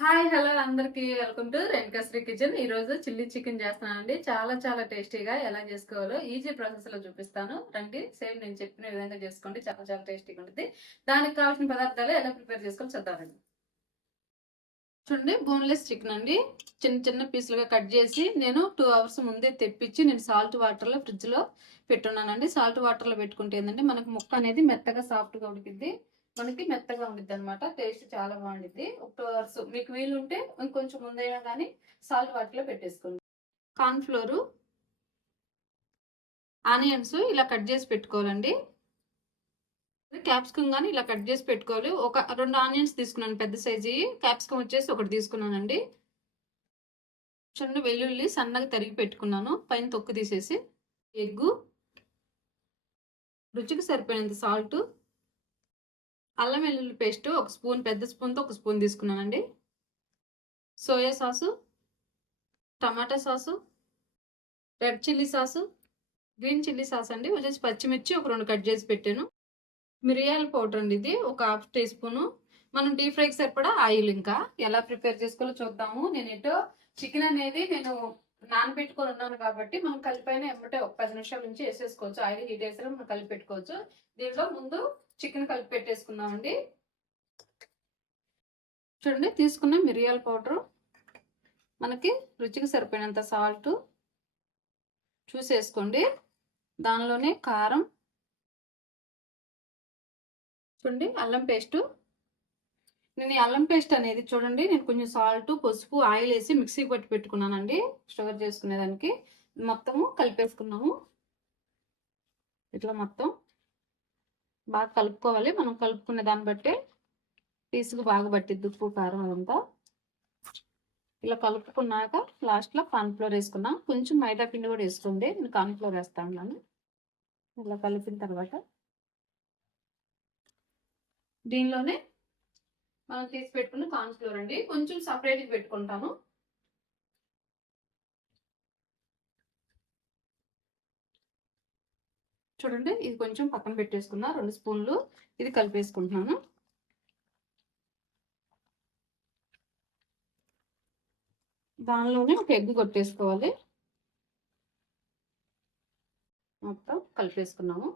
Hi hello అందరికి. Welcome to Sri kitchen. ఈ రోజు చిల్లీ చికెన్ చేస్తానండి చాలా చాలా టేస్టీగా ఎలా చేసుకోవాలో ఈజీ ప్రాసెస్లో చూపిస్తాను. రండి సేమ్ నేను చెప్పిన విధంగా చేసుకోండి. చాలా చాలా టేస్టీగా ఉంటుంది. దానికి కావాల్సిన పదార్థాలు ఎలా ప్రిపేర్ చేసుకోవాలి చూద్దామండి. చూడండి బోన్లెస్ చికెన్ అండి. చిన్న చిన్న పీసులుగా కట్ చేసి నేను టూ అవర్స్ ముందే తెప్పించి నేను సాల్ట్ వాటర్లో ఫ్రిడ్జ్లో పెట్టున్నానండి. సాల్ట్ వాటర్లో పెట్టుకుంటే ఏంటంటే మనకు ముక్క అనేది మెత్తగా సాఫ్ట్గా ఉడికిద్ది. మనకి మెత్తగా ఉండిద్ది అనమాట టేస్ట్ చాలా బాగుండిద్ది. ఒక టూ అవర్స్ మీకు వీలు ఉంటే ఇంకొంచెం ముందైనా కానీ సాల్ట్ వాటిలో పెట్టేసుకోండి. కార్న్ఫ్లోరు ఆనియన్స్ ఇలా కట్ చేసి పెట్టుకోవాలండి. క్యాప్సికమ్ కానీ ఇలా కట్ చేసి పెట్టుకోవాలి. ఒక రెండు ఆనియన్స్ తీసుకున్నాను పెద్ద సైజు క్యాప్సికమ్ వచ్చేసి ఒకటి తీసుకున్నానండి. చిన్న వెల్లుల్లి సన్నగా తరిగి పెట్టుకున్నాను. పైన తొక్కు తీసేసి ఎగ్గు రుచికి సరిపోయినంత సాల్ట్ అల్లం వెల్లుల్లి పేస్ట్ ఒక స్పూన్ పెద్ద స్పూన్తో ఒక స్పూన్ తీసుకున్నానండి. Soya sauce tomato sauce red chilli sauce green chilli sauce అండి. వచ్చేసి పచ్చిమిర్చి ఒక రెండు కట్ చేసి పెట్టాను. మిరియాల పౌడర్ అండి ఇది ఒక హాఫ్ టీ స్పూను. మనం డీప్ ఫ్రైకి సరిపడా ఆయిల్ ఇంకా. ఎలా ప్రిపేర్ చేసుకోవాలో చూద్దాము. నేను ఇటు చికెన్ అనేది నేను నానబెట్టుకొని ఉన్నాను కాబట్టి మనం కలిపైన ఎమ్మటే ఒక పది నిమిషాల నుంచి వేసేసుకోవచ్చు. ఆయిల్ హీట్ వేసిన మనం కలిపి పెట్టుకోవచ్చు. దీంట్లో ముందు చికెన్ కలిపి పెట్టేసుకుందామండి. చూడండి తీసుకున్న మిరియాల పౌడరు. మనకి రుచికి సరిపోయినంత సాల్ట్ చూసేసుకోండి. దానిలోనే కారం చూడండి అల్లం పేస్టు. నేను ఈ అల్లం పేస్ట్ అనేది చూడండి నేను కొంచెం సాల్ట్ పసుపు ఆయిల్ వేసి మిక్సీకి పట్టి పెట్టుకున్నానండి స్టోర్ చేసుకునేదానికి. మొత్తము కలిపేసుకున్నాము. ఇట్లా మొత్తం బాగా కలుపుకోవాలి. మనం కలుపుకునే దాన్ని బట్టి పీసుకు బాగా పట్టిద్ది ఉప్పు కారం అదంతా. ఇలా కలుపుకున్నాక లాస్ట్లో కార్న్ఫ్లోర్ వేసుకున్నాం కొంచెం మైదా పిండి కూడా వేసుకుంది నేను కార్న్ఫ్లోర్ వేస్తాను ఇలా కలిపిన తర్వాత దీనిలోనే మనం తీసి పెట్టుకున్న కార్న్ఫ్లోర్ అండి. కొంచెం సపరేట్గా పెట్టుకుంటాను. చూడండి ఇది కొంచెం పక్కన పెట్టేసుకున్నా రెండు స్పూన్లు ఇది కలిపేసుకుంటున్నాను. దానిలోనే ఒక ఎగ్ కొట్టేసుకోవాలి. మొత్తం కలిపేసుకున్నాము.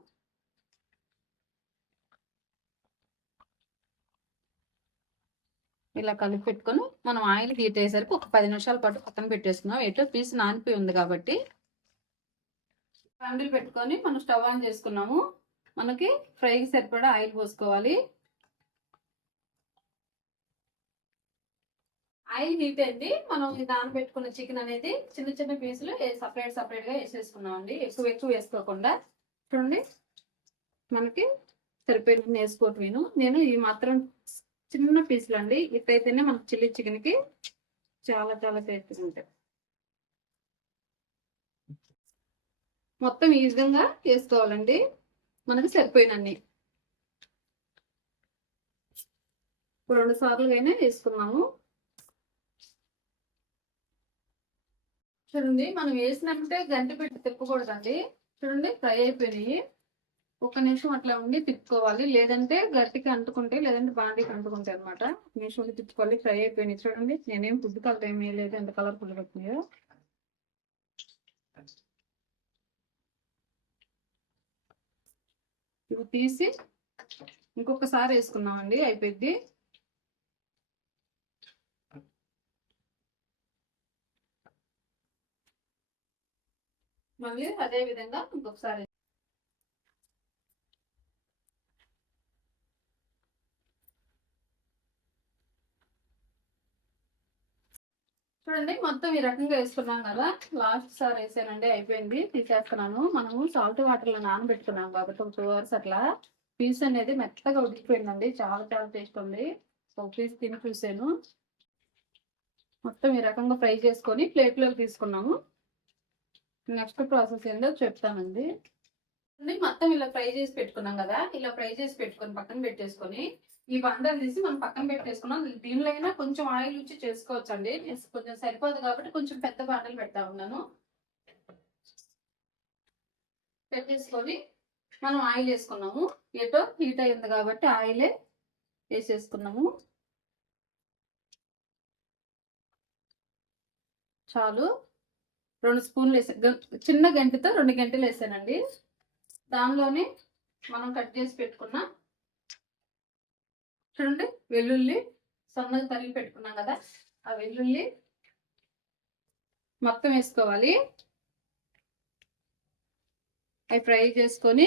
ఇలా కలిపి పెట్టుకొని మనం ఆయిల్ హీట్ అయ్యేసరికి ఒక పది నిమిషాల పాటు పక్కన పెట్టేసుకున్నాం. ఎటో పీస్ నానిపోయి ఉంది కాబట్టి. ఫ్యామిలీ పెట్టుకొని మనం స్టవ్ ఆన్ చేసుకున్నాము. మనకి ఫ్రైకి సరిపడా ఆయిల్ పోసుకోవాలి. ఆయిల్ హీట్ అయింది. మనం నానబెట్టుకున్న చికెన్ అనేది చిన్న చిన్న పీసులు సపరేట్ సపరేట్గా వేసేసుకున్నాం అండి ఎక్కువ ఎక్కువ వేసుకోకుండా. చూడండి. మనకి సరిపోయిన వేసుకోవటం నేను ఈ మాత్రం చిన్న పీసులు అండి ఇట్లయితేనే మనకు చిల్లీ చికెన్కి చాలా చాలా టేస్ట్గా ఉంటాయి. మొత్తం ఈ విధంగా వేసుకోవాలండి మనకు సరిపోయినన్ని. రెండు సార్లు అయినా వేసుకున్నాము. చూడండి మనం వేసినట్టే గంట పెట్టి తిప్పకూడదండి. చూడండి ఫ్రై అయిపోయినాయి. ఒక నిమిషం అట్లా ఉండి తిప్పుకోవాలి. లేదంటే గట్టికి అంటుకుంటే లేదంటే బాండీకి అంటుకుంటే అనమాట నిమిషం ఉండి తిప్పుకోవాలి. ఫ్రై అయిపోయినాయి. చూడండి నేనేం ఫుడ్ కలర్ ఏం వేయలేదు. ఎంత కలర్ఫుల్ పెట్టినాయో. ఇవి తీసి ఇంకొకసారి వేసుకున్నామండి అయిపోయింది మళ్ళీ అదే విధంగా ఇంకొకసారి చూడండి మొత్తం ఈ రకంగా వేసుకున్నాం కదా. లాస్ట్ సార్ వేసానండి అయిపోయింది. తీసేస్తున్నాను. మనము సాల్ట్ వాటర్లో నానబెట్టుకున్నాం కాబట్టి ఒక టూ అవర్స్ అట్లా. పీస్ అనేది మెత్తగా ఉడికిపోయిందండి. చాలా చాలా టేస్ట్ ఉంది. ఒక పీస్ తిని చూసాను. మొత్తం ఈ రకంగా ఫ్రై చేసుకొని ప్లేట్లోకి తీసుకున్నాము. నెక్స్ట్ ప్రాసెస్ ఏందో చెప్తానండి. మొత్తం ఇలా ఫ్రై చేసి పెట్టుకున్నాం కదా. ఇలా ఫ్రై చేసి పెట్టుకొని పక్కన పెట్టేసుకొని ఈ బండలు తీసి మనం పక్కన పెట్టేసుకున్నాం. దీనిలో అయినా కొంచెం ఆయిల్ ఇచ్చి చేసుకోవచ్చు అండి కొంచెం సరిపోదు కాబట్టి కొంచెం పెద్ద బండలు పెడతా ఉన్నాను. పెట్టేసుకొని మనం ఆయిల్ వేసుకున్నాము. ఎటో హీట్ అయింది కాబట్టి ఆయిలే వేసేసుకున్నాము. చాలు. రెండు స్పూన్లు వేసా చిన్న గంటతో రెండు గంటలు వేసానండి. దానిలోనే మనం కట్ చేసి పెట్టుకున్న చూడండి వెల్లుల్లి సన్నగా తరిగి పెట్టుకున్నాం కదా ఆ వెల్లుల్లి మొత్తం వేసుకోవాలి. అవి ఫ్రై చేసుకొని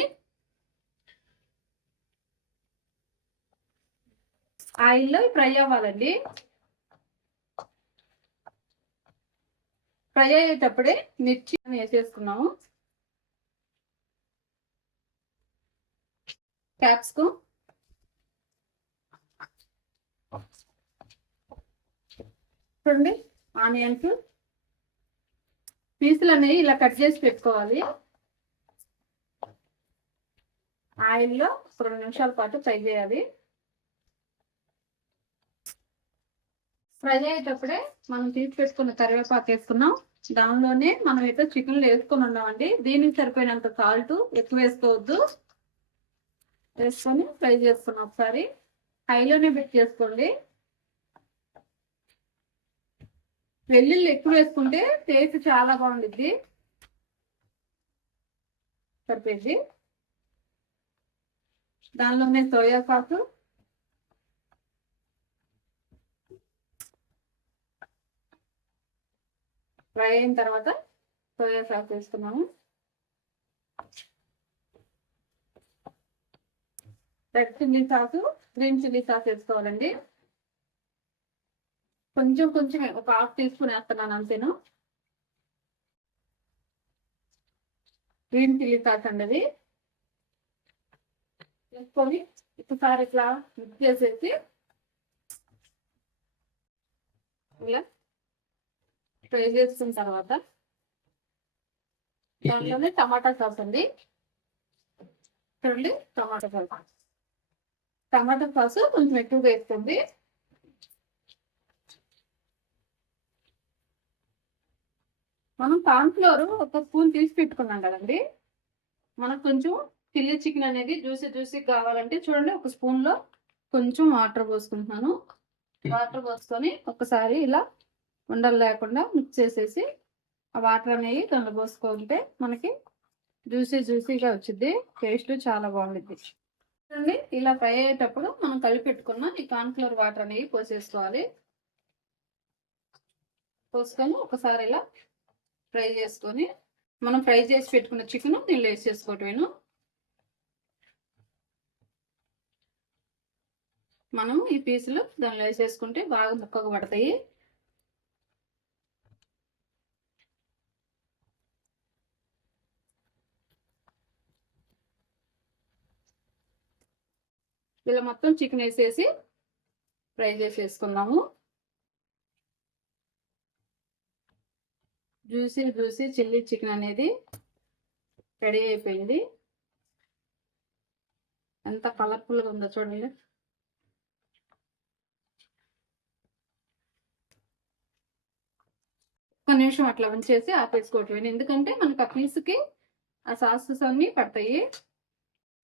ఆయిల్లో ఫ్రై అవ్వాలండి. ఫ్రై అయ్యేటప్పుడే మిర్చి వేసేసుకున్నాము. క్యాప్సికం చూడండి ఆనియన్స్. పీసులు అనేవి ఇలా కట్ చేసి పెట్టుకోవాలి. ఆయిల్లో రెండు నిమిషాల పాటు ఫ్రై చేయాలి. ఫ్రై అయ్యేటప్పుడే మనం తీసి పెట్టుకున్న కరివేపాకు వేసుకున్నాం. దానిలోనే మనం అయితే చికెన్లు వేసుకొని ఉన్నామండి. దీనికి సరిపోయినంత సాల్ట్ ఎక్కువ వేసుకోవద్దు. వేసుకొని ఫ్రై చేసుకున్నాం ఒకసారి. హైలోనే పెట్టి చేసుకోండి. వెల్లుల్లి ఎక్కువ వేసుకుంటే టేస్ట్ చాలా బాగుండిద్ది. సరిపోయింది. దానిలోనే సోయా సాసు. ఫ్రై అయిన తర్వాత సోయా సాస్ వేసుకున్నాము. Red chilli sauce green chilli sauce వేసుకోవాలండి. కొంచెం కొంచెం ఒక హాఫ్ టీ స్పూన్ వేస్తున్నాను అంతేను? గ్రీన్ చిల్లీ సాస్ అండి అది వేసుకొని ఒకసారి ఇట్లా మిక్స్ చేసేసి ఇలా ఫ్రై చేసిన తర్వాత దాంట్లోనే టమాటా సాస్ అండి. చూడండి టమాటా సాస్ టమాటా సాస్ కొంచెం ఎక్కువగా వేస్తుంది మనం కార్న్ఫ్లోర్ ఒక స్పూన్ తీసి పెట్టుకున్నాం కదండి. మనకు కొంచెం చిల్లీ చికెన్ అనేది జ్యూసీ జ్యూసీ కావాలంటే చూడండి ఒక స్పూన్లో కొంచెం వాటర్ పోసుకుంటున్నాను. వాటర్ పోసుకొని ఒకసారి ఇలా ఉండలు లేకుండా మిక్స్ చేసేసి ఆ వాటర్ అనేవి దాంట్లో పోసుకుంటే మనకి జ్యూసీ జ్యూసీగా వచ్చింది టేస్ట్ చాలా బాగుంటుంది చూడండి ఇలా ఫ్రై అయ్యేటప్పుడు మనం కలిపి పెట్టుకున్న ఈ కార్న్ఫ్లోర్ వాటర్ అనేవి పోసేసుకోవాలి. పోసుకొని ఒకసారి ఇలా ఫ్రై చేసుకొని మనం ఫ్రై చేసి పెట్టుకున్న చికెన్ దీనిలో వేసేసుకోవటమేను మనం ఈ పీసులు దానిలో వేసేసుకుంటే బాగా ముక్కగా పడతాయి. ఇలా మొత్తం చికెన్ వేసేసి ఫ్రై చేసేసుకుందాము జ్యూసీ జ్యూసీ చిల్లీ చికెన్ అనేది రెడీ అయిపోయింది. ఎంత కలర్ఫుల్గా ఉందో చూడండి. ఒక నిమిషం అట్లా ఉంచేసి ఆపేసుకోవటం ఎందుకంటే మనకు ఆ పీస్కి ఆ సాసెస్ అన్నీ పడతాయి.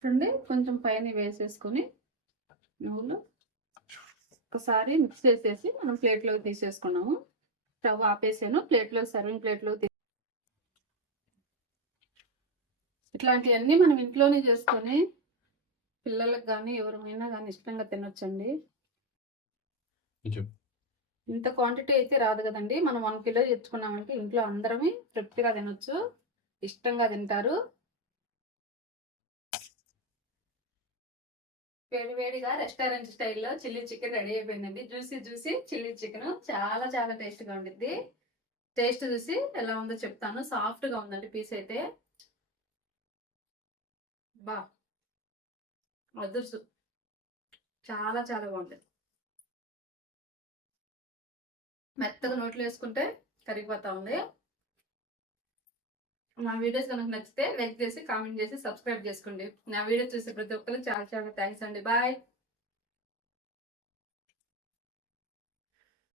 చూడండి కొంచెం పైన వేసేసుకొని నువ్వులు ఒకసారి మిక్స్ చేసేసి మనం ప్లేట్లోకి తీసేసుకున్నాము. స్టవ్ ఆపేసాను. ప్లేట్లో సర్వింగ్ ప్లేట్లో ఇట్లాంటివన్నీ మనం ఇంట్లోనే చేసుకొని పిల్లలకు కానీ ఎవరైనా కానీ ఇష్టంగా తినొచ్చండి. ఇంత క్వాంటిటీ అయితే రాదు కదండి. మనం వన్ కిలో తెచ్చుకున్నామంటే ఇంట్లో అందరమే తృప్తిగా తినొచ్చు. ఇష్టంగా తింటారు. వేడి వేడిగా రెస్టారెంట్ స్టైల్లో చిల్లీ చికెన్ రెడీ అయిపోయిందండి. Juicy juicy chilli chicken. చాలా చాలా టేస్ట్గా ఉండిద్ది. టేస్ట్ చూసి ఎలా ఉందో చెప్తాను. సాఫ్ట్గా ఉందండి పీస్ అయితే. బా. అదుర్సు చాలా చాలా బాగుంటుంది మెత్తగా నోట్లో వేసుకుంటే కరిగిపోతా ఉంది. నా వీడియోస్ కనుక నచ్చితే లైక్ చేసి కామెంట్ చేసి సబ్స్క్రైబ్ చేసుకోండి. నా వీడియో చూసే ప్రతి ఒక్కరు చాలా చాలా థ్యాంక్స్ అండి. బాయ్